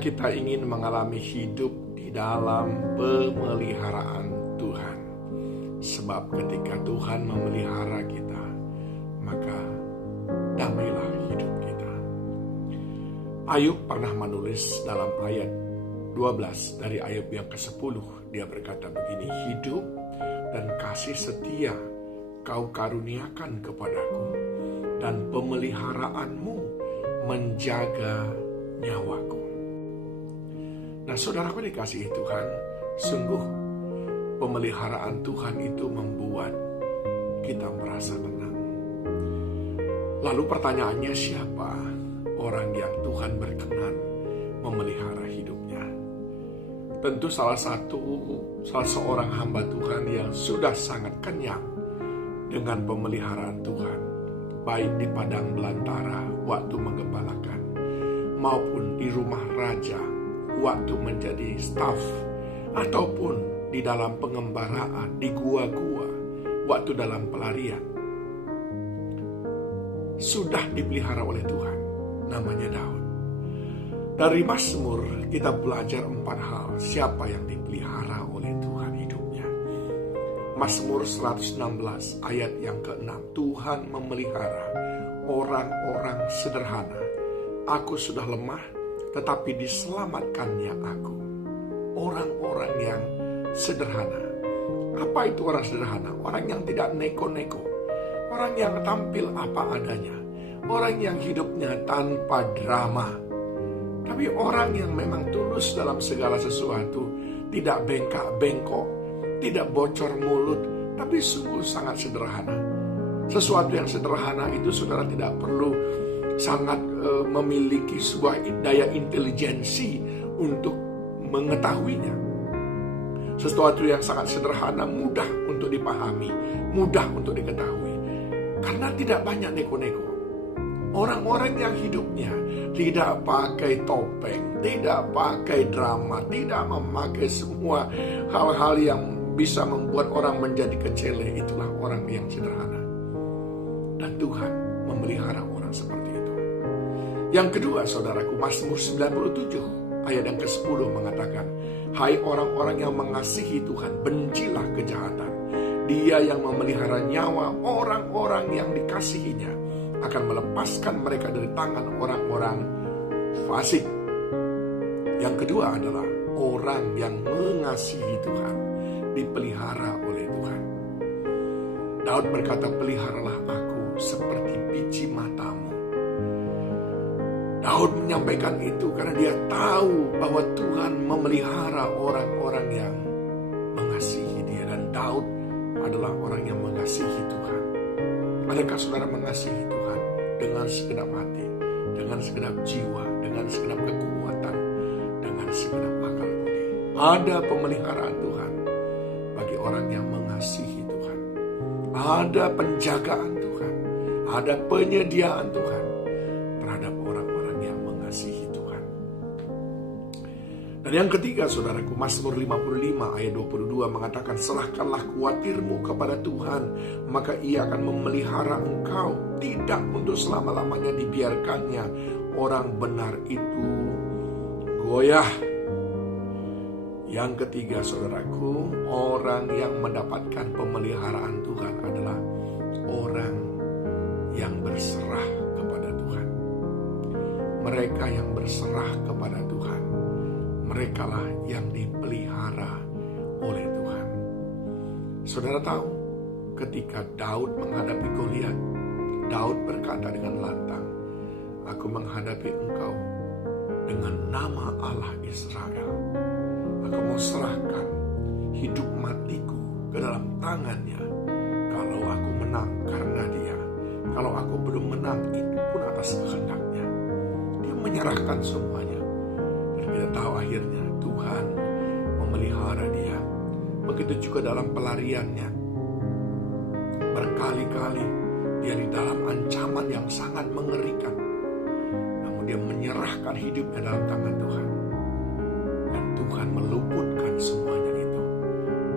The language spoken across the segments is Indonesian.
kita ingin mengalami hidup di dalam pemeliharaan Tuhan. Sebab ketika Tuhan memelihara kita, maka damailah hidup kita. Ayub pernah menulis dalam ayat 12 dari Ayub yang ke-10. Dia berkata begini, hidup dan kasih setia kau karuniakan kepadaku, dan pemeliharaanmu menjaga nyawaku. Nah, saudaraku dikasihi Tuhan, sungguh pemeliharaan Tuhan itu membuat kita merasa tenang. Lalu pertanyaannya, siapa orang yang Tuhan berkenan memelihara hidupnya? Tentu salah seorang hamba Tuhan yang sudah sangat kenyang dengan pemeliharaan Tuhan, baik di padang belantara waktu menggembalakan, maupun di rumah raja waktu menjadi staf, ataupun di dalam pengembaraan di gua-gua waktu dalam pelarian. Sudah dipelihara oleh Tuhan, namanya Daud. Dari Mazmur kita belajar 4 hal siapa yang dipelihara oleh Tuhan hidupnya. Mazmur 116 ayat yang ke-6, Tuhan memelihara orang-orang sederhana. Aku sudah lemah, tetapi diselamatkannya aku. Orang-orang yang sederhana. Apa itu orang sederhana? Orang yang tidak neko-neko. Orang yang tampil apa adanya. Orang yang hidupnya tanpa drama. Tapi orang yang memang tulus dalam segala sesuatu. Tidak bengkak-bengkok. Tidak bocor mulut. Tapi sungguh sangat sederhana. Sesuatu yang sederhana itu saudara tidak perlu sangat memiliki sebuah daya intelijensi untuk mengetahuinya. Sesuatu yang sangat sederhana mudah untuk dipahami, mudah untuk diketahui. Karena tidak banyak neko-neko. Orang-orang yang hidupnya tidak pakai topeng, tidak pakai drama, tidak memakai semua hal-hal yang bisa membuat orang menjadi kecele, itulah orang yang sederhana. Dan Tuhan memelihara orang seperti itu. Yang kedua, saudaraku, Mazmur 97 ayat yang ke-10 mengatakan, hai orang-orang yang mengasihi Tuhan, bencilah kejahatan. Dia yang memelihara nyawa orang-orang yang dikasihinya akan melepaskan mereka dari tangan orang-orang fasik. Yang kedua adalah orang yang mengasihi Tuhan, dipelihara oleh Tuhan. Daud berkata, peliharalah aku seperti biji matamu. Daud menyampaikan itu karena dia tahu bahwa Tuhan memelihara orang-orang yang mengasihi dia. Dan Daud adalah orang yang mengasihi Tuhan. Adakah saudara mengasihi Tuhan dengan segenap hati, dengan segenap jiwa, dengan segenap kekuatan, dengan segenap akal budi? Ada pemeliharaan Tuhan bagi orang yang mengasihi Tuhan. Ada penjagaan Tuhan, ada penyediaan Tuhan terhadap orang-orang yang mengasihi Tuhan. Dan yang ketiga, saudaraku, Mazmur 55 ayat 22 mengatakan, serahkanlah kuatirmu kepada Tuhan, maka ia akan memelihara engkau. Tidak untuk selama-lamanya dibiarkannya orang benar itu goyah. Yang ketiga, saudaraku, orang yang mendapatkan pemeliharaan Tuhan adalah orang yang berserah kepada Tuhan. Mereka yang berserah kepada Tuhan, merekalah yang dipelihara oleh Tuhan. Saudara tahu, ketika Daud menghadapi Goliat, Daud berkata dengan lantang, aku menghadapi engkau dengan nama Allah Israel. Aku mau serahkan hidup matiku ke dalam tangannya. Kalau aku menang karena dia, kalau aku belum menang, itu pun atas kehendaknya. Dia menyerahkan semuanya. Dan kita tahu akhirnya Tuhan memelihara dia. Begitu juga dalam pelariannya. Berkali-kali dia di dalam ancaman yang sangat mengerikan. Namun dia menyerahkan hidupnya dalam tangan Tuhan. Dan Tuhan meluputkan semuanya itu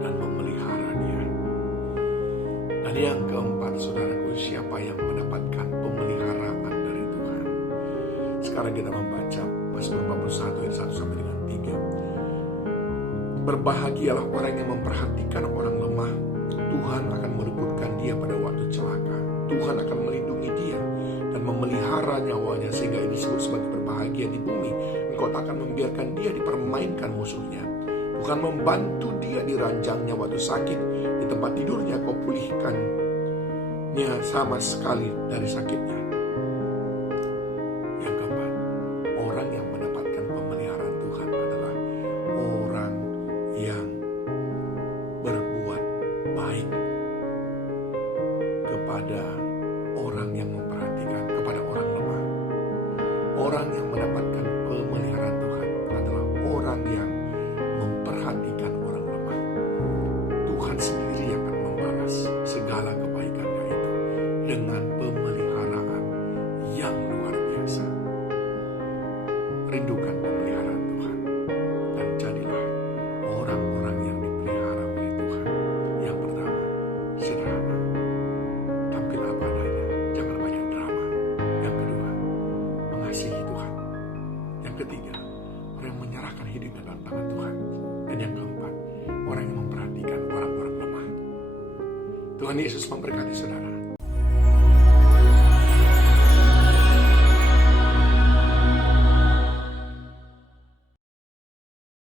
dan memelihara dia. Dan yang keempat, saudaraku, siapa yang mendapatkan pemeliharaan dari Tuhan? Sekarang kita membaca Mazmur 41 ayat 1 sampai dengan 3. Berbahagialah orang yang memperhatikan orang lemah. Tuhan akan meluputkan dia pada waktu celaka. Tuhan akan melindungi dia dan memelihara nyawanya, sehingga ini disebut sebagai berbahagia di bumi. Engkau tak akan membiarkan dia dipermainkan musuhnya. Tuhan membantu dia di ranjangnya waktu sakit. Di tempat tidurnya kau pulihkannya sama sekali dari sakitnya. Yang keempat, orang yang mendapatkan pemeliharaan Tuhan adalah orang yang berbuat baik kepada orang yang memperhatikan, kepada orang lemah. Orang yang mendapatkan pemeliharaan Tuhan adalah orang yang memperhatikan orang lemah. Tuhan sendiri yang akan membalas segala kebaikannya itu dengan pemeliharaan yang luar biasa. Rindukan pemeliharaan Tuhan dan jadilah orang-orang yang dipelihara oleh Tuhan. Yang pertama, sederhana, tampil apa adanya, jangan banyak drama. Yang kedua, mengasihi Tuhan. Yang ketiga, orang yang menyerahkan hidupnya dalam tangan Tuhan. Dan yang keempat, orang yang memperhatikan orang-orang lemah. Tuhan Yesus memberkati saudara.